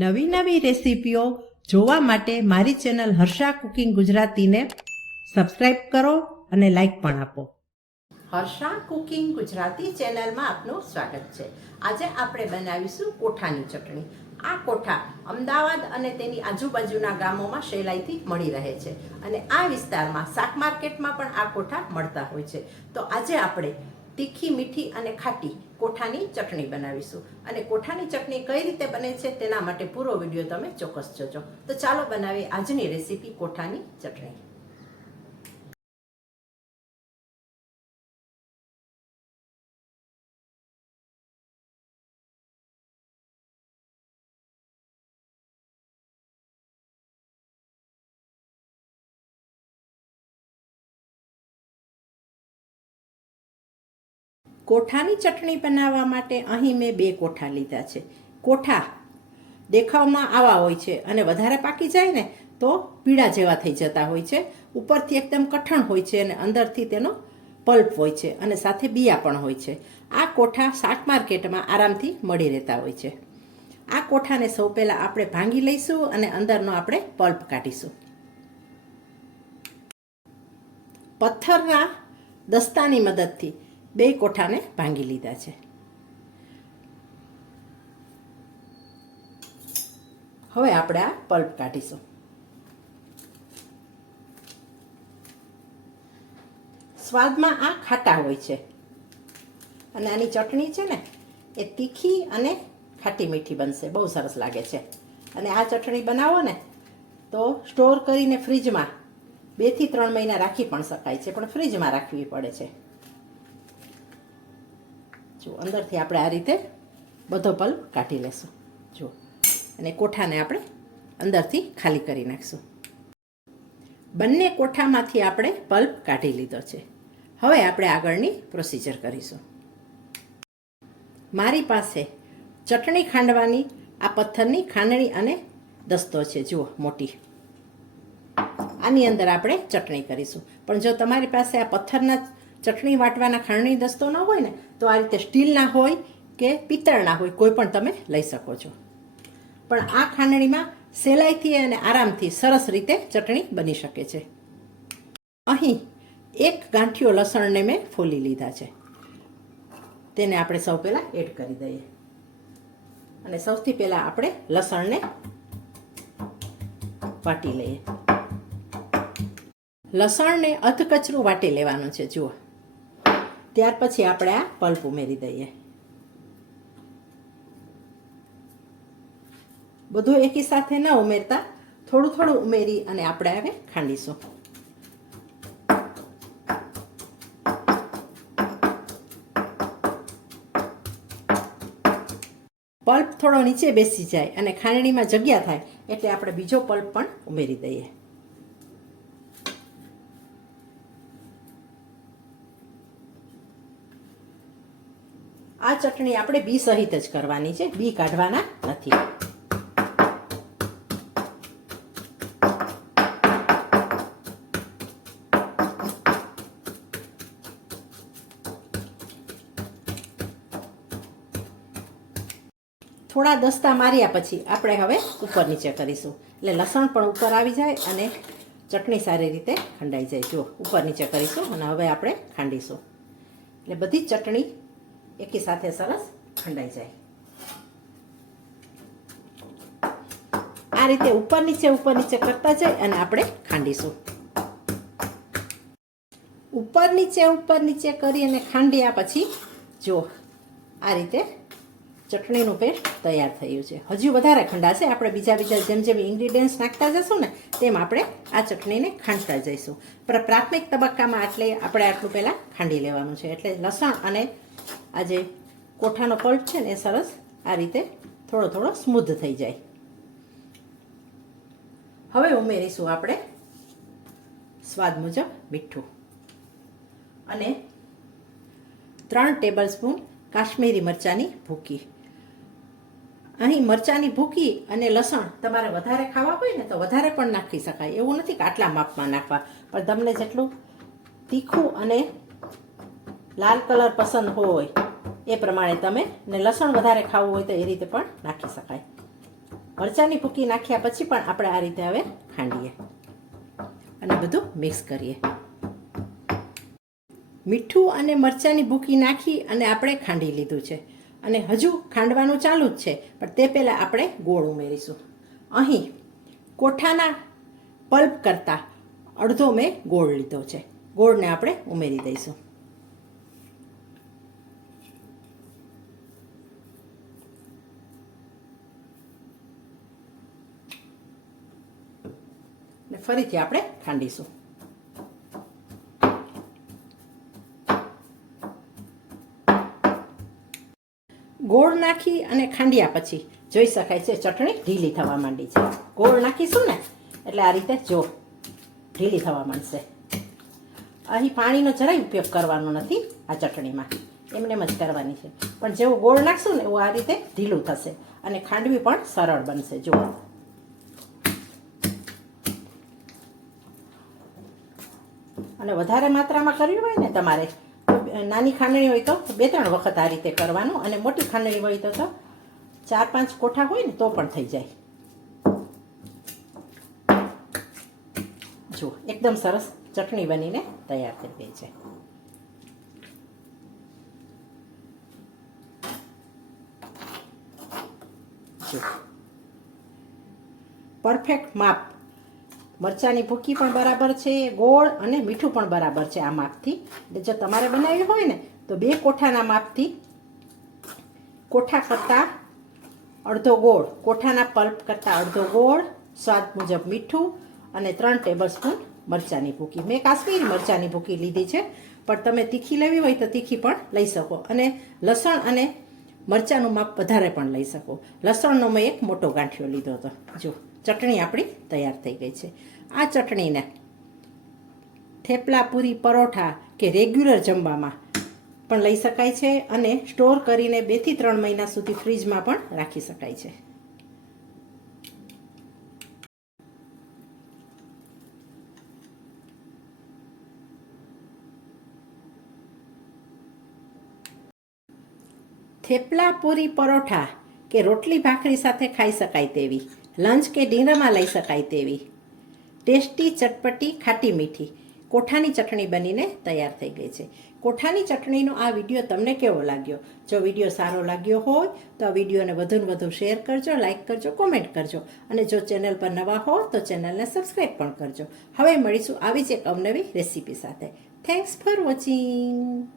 નવી નવી રેસીપીઓ જોવા માટે મારી ચેનલ હર્ષા કુકિંગ ગુજરાતીને સબસ્ક્રાઇબ કરો અને લાઈક પણ આપો. હર્ષા કુકિંગ ગુજરાતી ચેનલમાં આપનું સ્વાગત છે. આજે આપણે બનાવીશું કોઠાની ચટણી. આ કોઠા અમદાવાદ અને તેની આજુબાજુના ગામોમાં સહેલાઈથી મળી રહે છે અને આ વિસ્તારમાં શાક માર્કેટમાં પણ આ કોઠા મળતા હોય છે. તો આજે આપણે તીખી, મીઠી અને ખાટી કોઠાની ચટણી બનાવીશું. અને કોઠાની ચટણી કઈ રીતે બને છે તેના માટે પૂરો વીડિયો તમે ચોક્કસ જોજો. તો ચાલો બનાવીએ આજની રેસીપી કોઠાની ચટણી. કોઠાની ચટણી બનાવવા માટે અહીં મેં બે કોઠા લીધા છે. કોઠા દેખાવમાં આવા હોય છે અને વધારે પાકી જાય ને તો પીળા જેવા થઈ જતા હોય છે. ઉપરથી એકદમ કઠણ હોય છે અને અંદરથી તેનો પલ્પ હોય છે અને સાથે બિયા પણ હોય છે. આ કોઠા શાક માર્કેટમાં આરામથી મળી રહેતા હોય છે. આ કોઠાને સૌ પહેલાં આપણે ભાંગી લઈશું અને અંદરનો આપણે પલ્પ કાઢીશું. પથ્થરના દસ્તાની મદદથી બે કોઠાને ભાંગી લીધા છે. હવે આપણે આ પલ્પ કાઢીશું. સ્વાદમાં આ ખાટા હોય છે. અને આની ચટણી છે ને, એ તીખી અને ખાટી મીઠી બનશે. બહુ સરસ લાગે છે. અને આ ચટણી બનાવો ને, તો સ્ટોર કરીને ફ્રીજમાં બેથી ત્રણ મહિના રાખી પણ શકાય છે, પણ ફ્રીજમાં રાખવી પડે છે. જો, અંદરથી આપણે આ રીતે બધો પલ્પ કાઢી લેશું. જો, અને કોઠાને આપણે અંદરથી ખાલી કરી નાખશું. બંને કોઠામાંથી આપણે પલ્પ કાઢી લીધો છે. હવે આપણે આગળની પ્રોસિજર કરીશું. મારી પાસે ચટણી ખાંડવાની, આ પથ્થરની ખાંડણી અને દસ્તો છે. જુઓ, મોટી. આની અંદર આપણે ચટણી કરીશું. પણ જો તમારી પાસે આ પથ્થરના ચટણી વાટવાના ખાંડણી દસ્તો ન હોય ને, તો આ રીતે સ્ટીલના હોય કે પિત્તળના હોય, કોઈ પણ તમે લઈ શકો છો. પણ આ ખાંડણીમાં સહેલાઈથી અને આરામથી સરસ રીતે ચટણી બની શકે છે. અહીં એક ગાંઠિયો લસણને મેં ફોલી લીધા છે. તેને આપણે સૌ પહેલાં એડ કરી દઈએ. અને સૌથી પહેલાં આપણે લસણને વાટી લઈએ. લસણને અધકચરું વાટી લેવાનું છે, જુઓ. ત્યાર પછી આપણે આ પલ્પ ઉમેરી દઈએ. બધું એકી સાથે ન ઉમેરતા, થોડું થોડું ઉમેરી અને આપણે હવે ખાંડીશું. પલ્પ થોડો નીચે બેસી જાય અને ખાંડણીમાં જગ્યા થાય એટલે આપણે બીજો પલ્પ પણ ઉમેરી દઈએ. ચટણી આપણે બી સહિત જ કરવાની છે. બી કાઢવાના નથી. થોડા દસ્તા માર્યા પછી આપણે હવે ઉપર નીચે કરીશું. એટલે લસણ પણ ઉપર આવી જાય અને ચટણી સારી રીતે ખંડાઈ જાય. જો ઉપર નીચે કરીશું અને હવે આપણે ખાંડીશું. એટલે બધી ચટણી એકી સાથે સરસ ખંડાઈ જાય. આ રીતે ઉપર નીચે ઉપર નીચે કરતા જાય અને આપણે ખાંડીશું. ઉપર નીચે ઉપર નીચે કરી અને ખાંડ્યા પછી જો આ રીતે ચટણીનું પેસ્ટ તૈયાર થયું છે. હજુ વધારે ખંડાશે આપણે બીજા બીજા જેમ જેમ ઇન્ગ્રીડિયન્ટ્સ નાખતા જશું ને, તેમ આપણે આ ચટણીને ખાંડતા જઈશું. પણ પ્રાથમિક તબક્કામાં આટલે આપણે આટલું પહેલાં ખાંડી લેવાનું છે. એટલે લસણ અને આ જે કોઠાનો પલ્ટ છે ને એ સરસ આ રીતે થોડો થોડો સ્મૂધ થઈ જાય. હવે ઉમેરીશું આપણે સ્વાદ મુજબ મીઠું. અને ત્રણ ટેબલ સ્પૂન કાશ્મીરી મરચાંની ભૂકી. અહીં મરચાંની ભૂકી અને લસણ તમારે વધારે ખાવા હોય ને તો વધારે પણ નાખી શકાય. એવું નથી કે આટલા માપમાં નાખવા. પણ તમને જેટલું તીખું અને લાલ કલર પસંદ હોય એ પ્રમાણે તમે ને લસણ વધારે ખાવું હોય તો એ રીતે પણ નાખી શકાય. મરચાંની ભૂકી નાખ્યા પછી પણ આપણે આ રીતે હવે ખાંડીએ. અને બધું મિક્સ કરીએ. મીઠું અને મરચાંની ભૂકી નાખી અને આપણે ખાંડી લીધું છે. અને હજુ ખાંડવાનું ચાલુ જ છે, પણ તે પહેલાં આપણે ગોળ ઉમેરીશું. અહીં કોઠાના પલ્પ કરતાં અડધો મેં ગોળ લીધો છે. ગોળને આપણે ઉમેરી દઈશું. ફરીથી આપણે ખાંડીશું. ગોળ નાખી અને ખાંડ્યા પછી જોઈ શકાય છે ચટણી ઢીલી થવા માંડી છે. ગોળ નાખીશું ને, એટલે આ રીતે જો ઢીલી થવા માંડશે. અહીં પાણીનો જરાય ઉપયોગ કરવાનો નથી આ ચટણીમાં. એમને જ કરવાની છે. પણ જેવું ગોળ નાખશું ને, એવું આ રીતે ઢીલું થશે અને ખાંડવી પણ સરળ બનશે. જુઓ. અને વધારે માત્રામાં કરવી હોય ને તમારે નાની ખાંડણી હોય તો બે ત્રણ વખત આ રીતે કરવાનું અને મોટી ખાંડણી હોય તો ચાર પાંચ કોઠા હોય ને તો પણ થઈ જાય. જુઓ, એકદમ સરસ ચટણી બનીને તૈયાર થઈ ગઈ છે. પરફેક્ટ માપ. મરચાંની ભૂકી પણ બરાબર છે, ગોળ અને મીઠું પણ બરાબર છે આ માપથી. એટલે જો તમારે બનાવ્યું હોય ને, તો બે કોઠાના માપથી કોઠા કરતાં અડધો ગોળ, કોઠાના પલ્પ કરતાં અડધો ગોળ, સ્વાદ મુજબ મીઠું અને ત્રણ ટેબલ સ્પૂન મરચાંની ભૂકી. મેં કાશ્મીરી મરચાંની ભૂકી લીધી છે, પણ તમે તીખી લેવી હોય તો તીખી પણ લઈ શકો. અને લસણ અને મરચાંનું માપ વધારે પણ લઈ શકો. લસણનો મેં એક મોટો ગાંઠિયો લીધો હતો. જો, ચટણી આપણી તૈયાર થઈ ગઈ છે. આ ચટણીને થેપલા પૂરી પરોઠા કે રેગ્યુલર જમવામાં પણ લઈ શકાય છે અને સ્ટોર કરીને બેથી ત્રણ મહિના સુધી ફ્રીજમાં પણ રાખી શકાય છે. થેપલા પૂરી પરોઠા કે રોટલી ભાખરી સાથે ખાઈ શકાય તેવી. લંચ કે ડિનરમાં લઈ શકાય તેવી. ટેસ્ટી, ચટપટી, ખાટી મીઠી. કોઠાની ચટણી બનીને તૈયાર થઈ ગઈ છે. કોઠાની ચટણીનો આ વીડિયો તમને કેવો લાગ્યો? જો વીડિયો સારો લાગ્યો હોય, તો આ વિડીયોને વધુને વધુ શેર કરજો લાઇક કરજો, કોમેન્ટ કરજો. અને જો ચેનલ પર નવા હો, તો ચેનલને સબસ્ક્રાઈબ પણ કરજો. હવે મળીશું આવી જ એક અવનવી રેસીપી સાથે. Thanks for watching